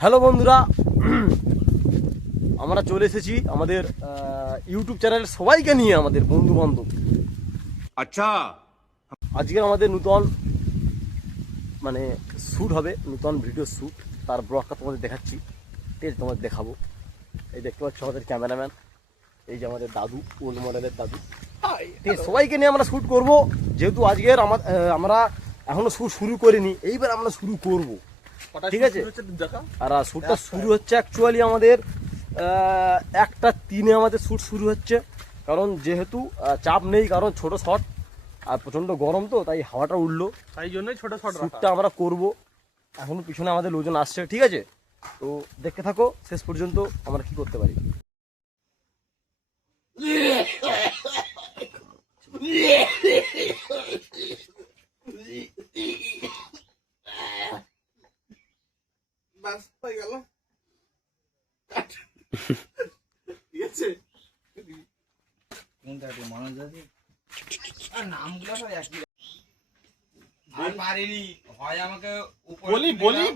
Hello বন্ধুরা, আমরা চলে এসেছি আমাদের ইউটিউব চ্যানেলের সবাইকে নিয়ে, আমাদের বন্ধু বান্ধব। আচ্ছা, আজকে আমাদের নতুন মানে শ্যুট হবে, নতুন ভিডিও শ্যুট। তার ব্লগটা তোমাদের দেখাচ্ছি, ঠিক আছে? তোমাদের দেখাবো। এই দেখতে পাচ্ছ আমাদের ক্যামেরাম্যান, এই যে আমাদের দাদু, ওল্ড মডেলের দাদু, ঠিক আছে? সবাইকে নিয়ে আমরা শ্যুট করব। যেহেতু আজকের আমরা এখনো শ্যুট শুরু করিনি, এইবার আমরা শুরু করব, ঠিক আছে? আর শ্যুটটা শুরু হচ্ছে অ্যাকচুয়ালি আমাদের 1:03 আমাদের শ্যুট শুরু হচ্ছে। কারণ যেহেতু চাপ নেই, কারণ ছোট শট আর প্রচণ্ড গরম, তো তাই হাওয়াটা উঠলো, তাই জন্যই ছোট শট শ্যুটটা আমরা করব। এখনো পিছনে আমাদের লোকজন আসছে, ঠিক আছে? তো দেখতে থাকো শেষ পর্যন্ত আমরা কি করতে পারি।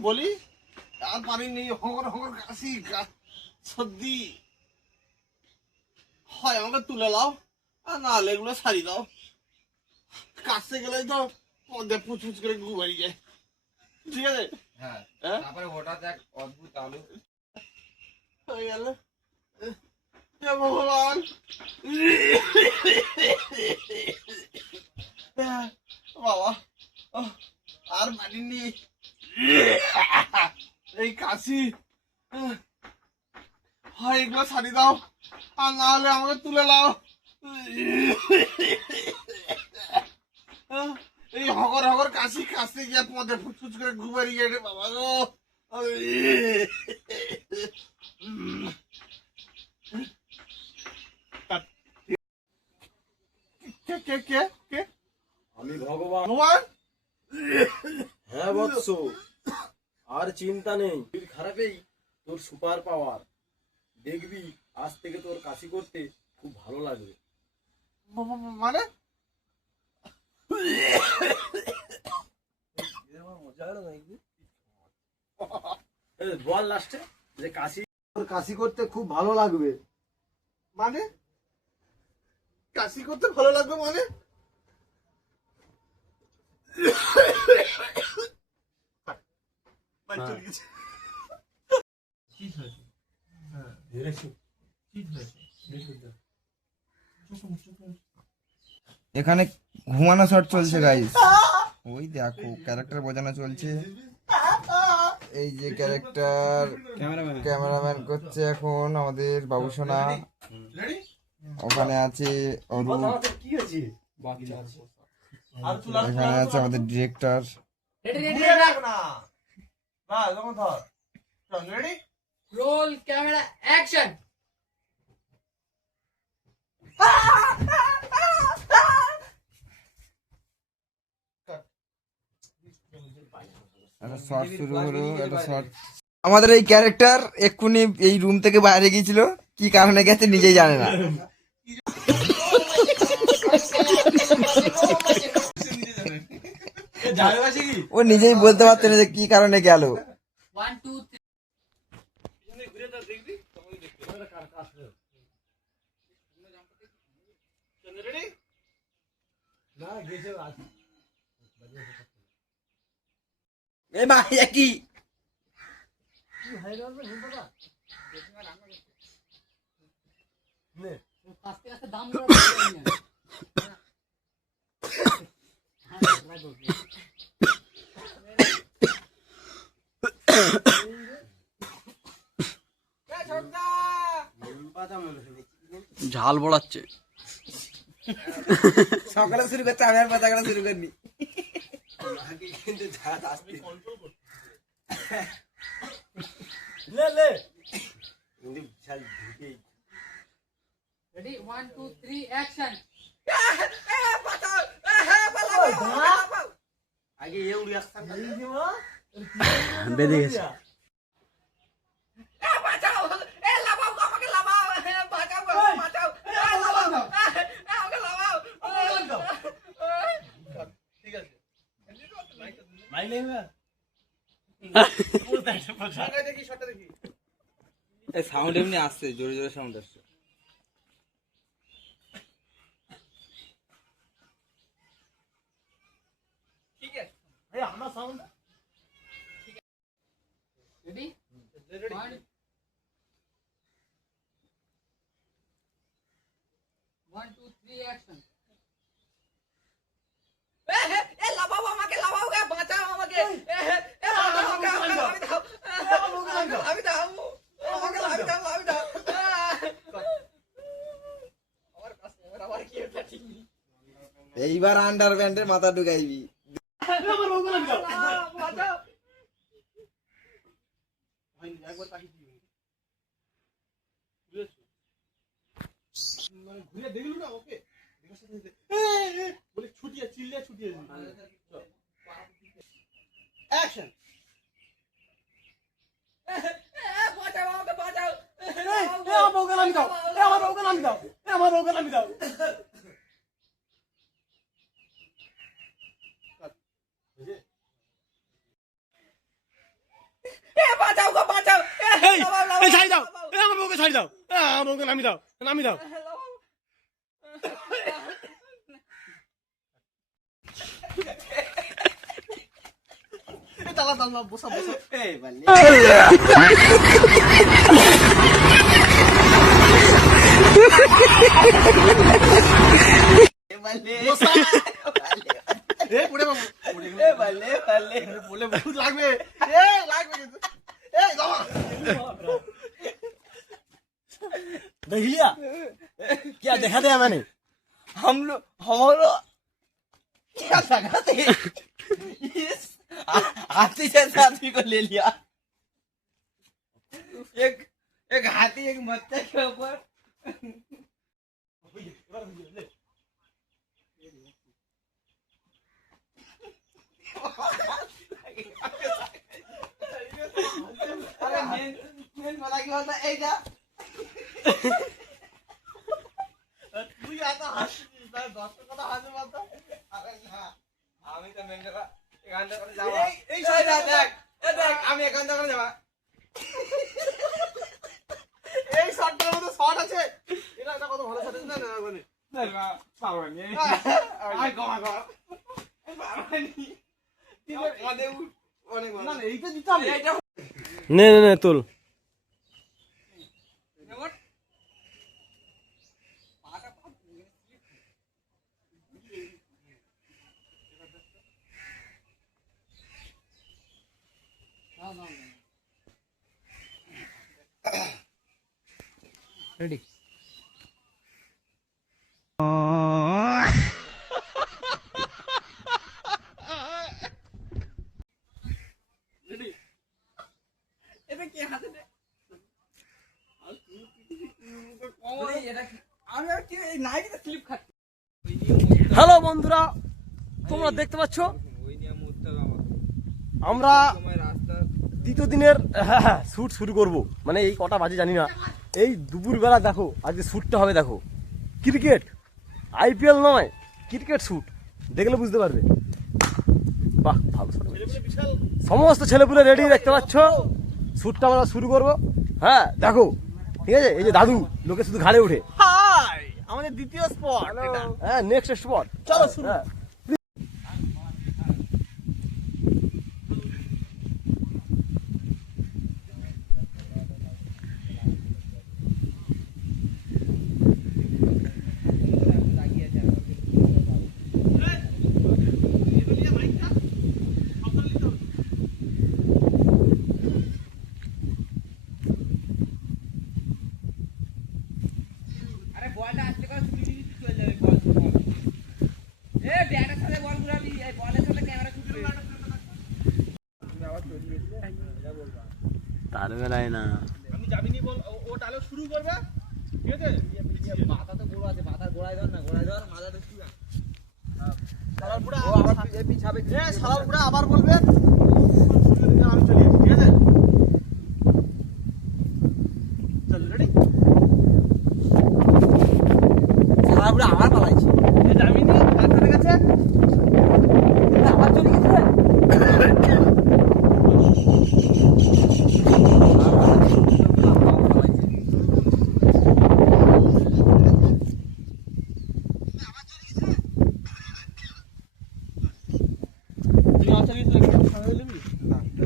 বলি আর পারিনি। হগর হগর কাশি সর্দি হয়, আমাকে তুলে লাও, আর না হলে এগুলো সারি দাও। কাশতে গেলেই তো মধ্যে ফুচফুচ করে গু বাড়ি যায়, ঠিক আছে? হ্যাঁ, তারপরে হঠাৎ এক অদ্ভুত আলু হয়ে গেল। ভগবান, বাবা আর পারিনি। এই কাশি হয়, এগুলো সারি দাও, আর না হলে আমাকে তুলে লাও। এই হগর হগর কাশি কাশতে গিয়ে তোমাদের ফুচফুচ করে ঘুমারি গেছে বাবা গো। কে কে কে কে? আমি ভগবান। ভগবান, হ্যাঁ বৎস, আর চিন্তা নেই, তুই খারাপেই তোর সুপার পাওয়ার। দেখবি আজ থেকে তোর কাশি করতে খুব ভালো লাগবে। মানে বল লাস্টে যে তোর কাশি করতে খুব ভালো লাগবে। মানে কাশি করতে ভালো লাগবে মানে? এখানে ঘুমানো শট চলছে গাইস। ওই দেখো ক্যারেক্টার বোঝানো চলছে। এই যে ক্যারেক্টার ক্যামেরাম্যান করছে এখন আমাদের বাবুসোনা। ওখানে আছে অরূপ, এখানে আছে আমাদের ডিরেক্টর। Roll camera action. একটা শর্ট শুরু হলো, একটা শর্ট। আমাদের এই ক্যারেক্টার এক্ষুনি এই রুম থেকে বাইরে গিয়েছিল, কি কারণে গেছে নিজেই জানে না। ও নিজেই বলতে পারছে না যে কি কারণে গেল। 1 2 3 এ মা কি আস্তে আস্তে দাম ঝাল বড়াচ্ছে। সকালে শুরু করছে, আমি আর পাতা কাটা শুরু করিনি। Ready 1 2 3 action. আগে এ উড়ি আসছে, বেঁধে গেছে। ঠিক আছে। দেখি শটটা দেখি এই সাউন্ড এমনি আসছে, জোরে জোরে সাউন্ড আসছে। এই আমরা sound Ready? One, two, three, action. এইবার আন্ডার প্যান্টের মাথা ঢুকাইবি। আমার বউকে লাগি দাও একবার তাকিয়ে দিবি বুঝেছো মানে ঘুরে দেখলু না ওকে বলে ছুটিয়ে চিল্লে ছুটিয়ে অ্যাকশন আমার বউকে লাগি দাও আমার বউকে লাগি দাও আমার বউকে লাগি দাও এই ছাড়ি দাও আমার বউকে ছাড়ি দাও আমার বউকে নামি দাও নামি দাও তালা তালা বসা বসা এই বালি বসা এ পড়ে বাবু এ বালে বালে বলে বহুত লাগবে এ লাগবে কিন্তু এই দাও देख लिया क्या देखा दिया मैंने हम लोग हमारा क्या लगा थे इस हाथी जैसे आदमी को ले लिया एक एक हाथी एक मत्स्य के ऊपर अरे मेन वाला की बात है ऐसा তুই এত হাসছিস তার 10 কথা হাসে মাত্র আরে না আমি তো মেন জায়গা এখানটা করে যাব এই সাইডে দেখ দেখ আমি এখানটা করে যাব এই শটটার মধ্যে শট আছে এটা কত ভালো শট আছে না না মানে না পাওনি আই গমা গো পাওনি তিন মধ্যে অনেক ভালো না না এইটা দিতে হবে এইটা ने ने ने तुल No, no, no. Ready? এটা কি হাতে দে এটা আমি আর কি এই নাইকিতে স্লিপ খাচ্ছি হ্যালো বন্ধুরা তোমরা দেখতে পাচ্ছ ওই নিয়ে মুততে হবে আমরা সময় রাস্তা দ্বিতীয় দিনের শ্যুট শুরু করব মানে এই কটা বাজে জানি না এই দুপুরবেলা দেখো আজকে শ্যুটটা হবে দেখো ক্রিকেট আইপিএল নয় ক্রিকেট শ্যুট দেখলে বুঝতে পারবে বাহ ভালো শুট বিশাল সমস্ত ছেলেপুলে রেডি দেখতে পাচ্ছ শ্যুটটা আমরা শুরু করব হ্যাঁ দেখো ঠিক আছে এই যে দাদু লোকে শুধু ঘাড়ে ওঠে হাই আমাদের দ্বিতীয় স্পট এটা হ্যাঁ নেক্সট স্পট চলো শুরু হ্যাঁ আরে বলটা আসতে করে ছুটি চলে যাবে বল এ ব্যাটের সাথে বল ঘুরাবি এই বলের সাথে ক্যামেরা ছুটবে তার বেলায় না আমি যাবিনি বল ও ডায়লগ শুরু করবে ঠিক আছে মাথা তো গোড়া আছে মাথার গোড়ায় ধর না গোড়ায় ধর মাথাটা শুয়া শালার বুড়া ও আবার পিছাবে এ শালার বুড়া আবার বলবে আমি চলি ঠিক আছে চল রেডি সারা আবার পালাইছে এ যাবিনি ডাক্তারের কাছে আবার চলে গেছে 1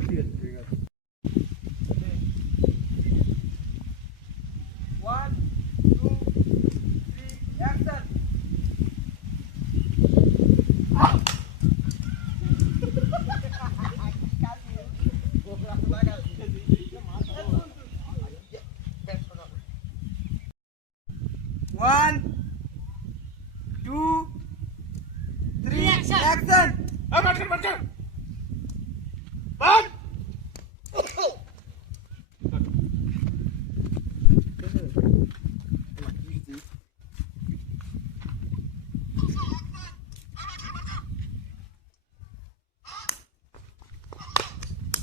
2 3 action One, two, three, action!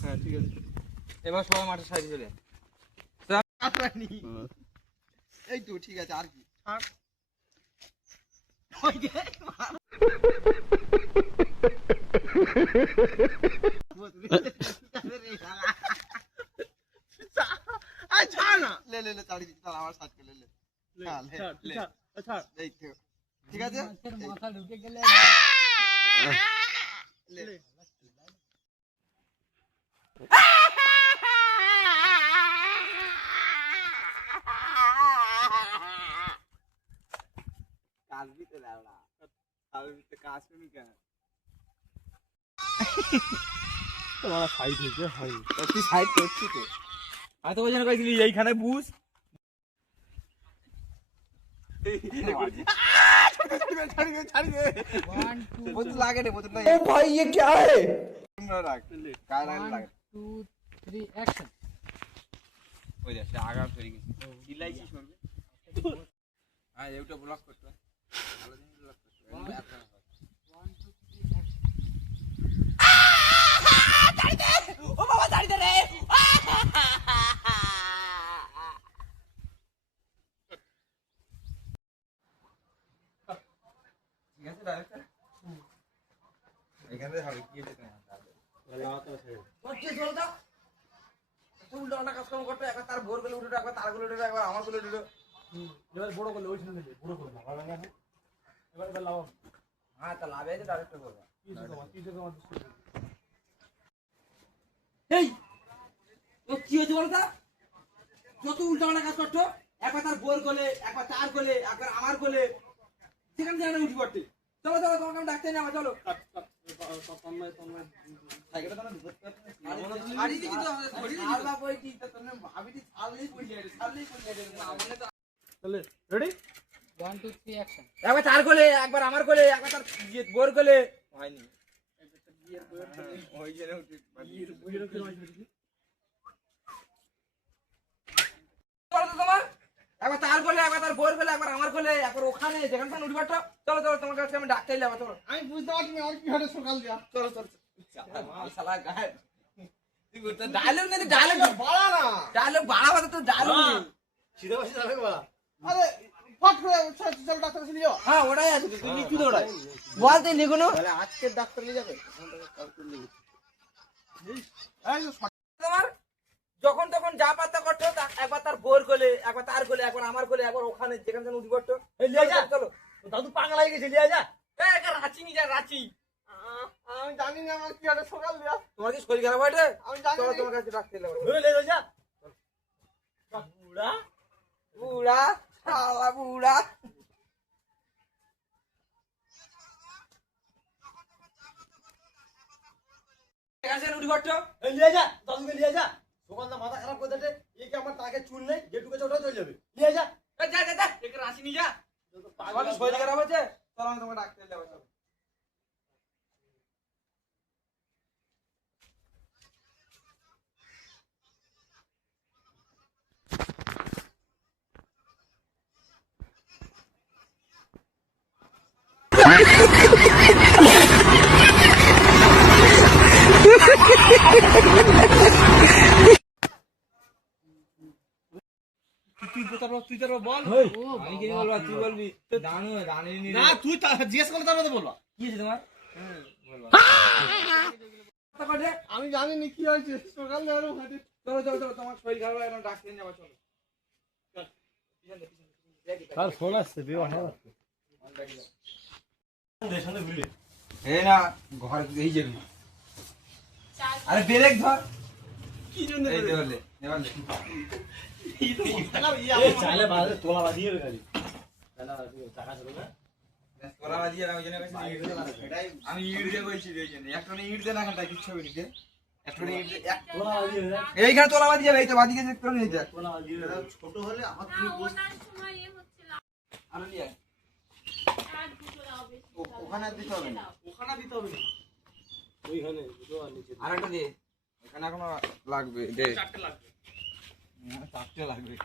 হ্যাঁ ঠিক আছে এবার সবাই মাঠে সাইড চলে এই তো ঠিক আছে আর কি ले ले ले चाड़ी चल আমার সাথে ले ले ले अच्छा এই তো ঠিক আছে মাথা ঢুকে গেলে ले काल भी तो लावला काल भी तो काश में क्या তোমার সাইড হয়েছে হয় তুই সাইড করছিস তো আমি তো ওই জন্য কইছিলি এইখানে বুঝ वन टू बोतल लागे रे बोतल नहीं ओ भाई ये क्या है काय लागे 2 3 एक्शन ওই যা সে আগা ফেরি গেছে ইলাইছি শুনবে হ্যাঁ এইটা ব্লক করতে ভালো দিন ব্লক করতে 1 2 3 एक्शन ও বাবা দাঁড়ি দে রে ঠিক আছে ডাইরেক্টর এখানে হবে কি হচ্ছে না করছিস বল তো তুই উল্টো পাল্টা কাজ কাম করতে একবার তার ভোর গলে উঠে একবার তার গলে উঠে একবার আমার গলে উঠে এবার বড় করলে ওই ছেলে বড় করবে ভালো লাগে না এবার লাভ হ্যাঁ তা লাভ আছে ডাইরেক্টর করবা কি তোমার এই ও কি হচ্ছে বলতো যত উল্টো পাল্টা কাজ করছো একবার তার ভোর গলে একবার তার গলে একবার আমার গলে সেখানে যেন উঠি পড়তে চলো চলো তোমাকে আমি ডাকতে নেওয়া চলো রেডি 1 2 3 एक्शन একবার তার গলে একবার আমার গলে একবার তার বোর গলে হয়নি ওই জন্য তোমার একবার তার গলে একবার তার বোর গলে একবার আমার গলে একবার ওখানে যেখানে তুমি উঠি পড়ছো চলো চলো তোমার কাছে আমি ডাকতে যাবো চলো আমি বুঝতে পারছি না আর কি হবে সকাল দিয়া চলো চলো শালা গায়ে তুই তো ডায়লগ নেই ডায়লগ বাড়া না ডায়লগ বাড়াবা তো ডায়লগ নেই সিধা বসে যাবে বলা আরে ফট করে চল ডাক্তার কাছে নিও হ্যাঁ ওটাই আছে তুই লিখবি তো ওটাই বল তুই লিখুনো তাহলে আজকে ডাক্তার নিয়ে যাবে এই যে তোমার যখন তখন যা পাতা করছো একবার তার বোর গলে একবার তার গলে একবার আমার গলে একবার ওখানে যেখানে যেন উঠি পড়ছো এই লিয়ে যা চলো দাদু পাগলা হয়ে গেছে লিয়ে যা এই একটা রাঁচি নি যা রাঁচি আমি জানি না আমার কি হবে সকাল দিয়া তোমার কি শরীর খারাপ হয়েছে আমি জানি চলো না। তোমার কাছে ডাকতে যাবো ধরে লিয়ে যা বুড়া বুড়া শালা বুড়া এখানে যেন উঠি পড়ছো এই লিয়ে যা দাদুকে লিয়ে যা দোকানদার মাথা খারাপ করে দেছে এই কি আমার টাকে চুল নেই যেটুকু আছে ওটা চলে যাবে লিয়ে যা এই যা যা যা একটা রাঁচি নি যা পাগল শরীর খারাপ হয়েছে চলো আমি তোমাকে ডাকতে যাবো চলো তুই তো বল ओ আমি কি বলবো তুই বলবি জানো জানি না তুই জিজ্ঞেস করলে তারপরে বলবা কি আছে তোমার বলবো আমি জানি না কি হয়েছে সকাল দেওয়ার হাতে চলো চলো চলো তোমার শরীর খারাপ এখন ডাক্তার নিয়ে যাবো চলো কাল ফোন আসছে বিবাহ সামনে ভিড়ে এই না ঘর এই যাবি আরে ব্রেক ধর। কি জন্য এই দেওয়ালে দেওয়ালে চাইলে বাজে তোলা বাজিয়ে গাড়ি টাকা ছিল না তোলা বাজিয়ে আমি জেনে গেছি আমি ইট দিয়ে বলছি এই জন্য একটা ইট দে না খানটা কিচ্ছু হবে না দে একটা ইট দে তোলা বাজিয়ে এইখানে তোলা বাজিয়ে যাবে এই তো বাদিকে চেক করে নিয়ে যা তোলা বাজিয়ে ছোট হলে আমার তুমি ওনার সময় এ হচ্ছিল আরে নিয়ে আর দুটো দাও বেশি ওখানে আর দিতে হবে না ওখানে দিতে হবে না ওইখানে দুটো আর নিচে আর একটা দে এখানে এখনো লাগবে দে চারটে লাগবে চারটে লাগবে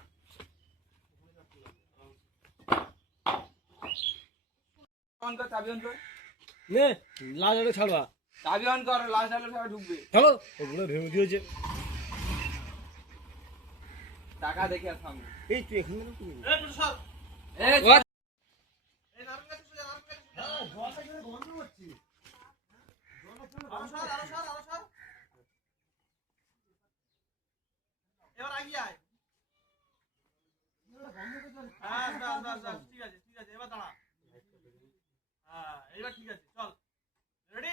অন কর চাবি অন কর নে লাল আলো ছাড়বা চাবি অন কর লাস্ট আলো সবাই ঢুকবে চলো ওগুলো ভেঙে দিয়েছে টাকা দেখে আর সামনে এই তুই এখানে না তুমি এই পুরো সব এই এই নারকেল গাছ সোজা নারকেল গাছ আরো সর এবার আগিয়ে আয় হ্যাঁ দাস ঠিক আছে এবার দাঁড়া হ্যাঁ এবার ঠিক আছে চল রেডি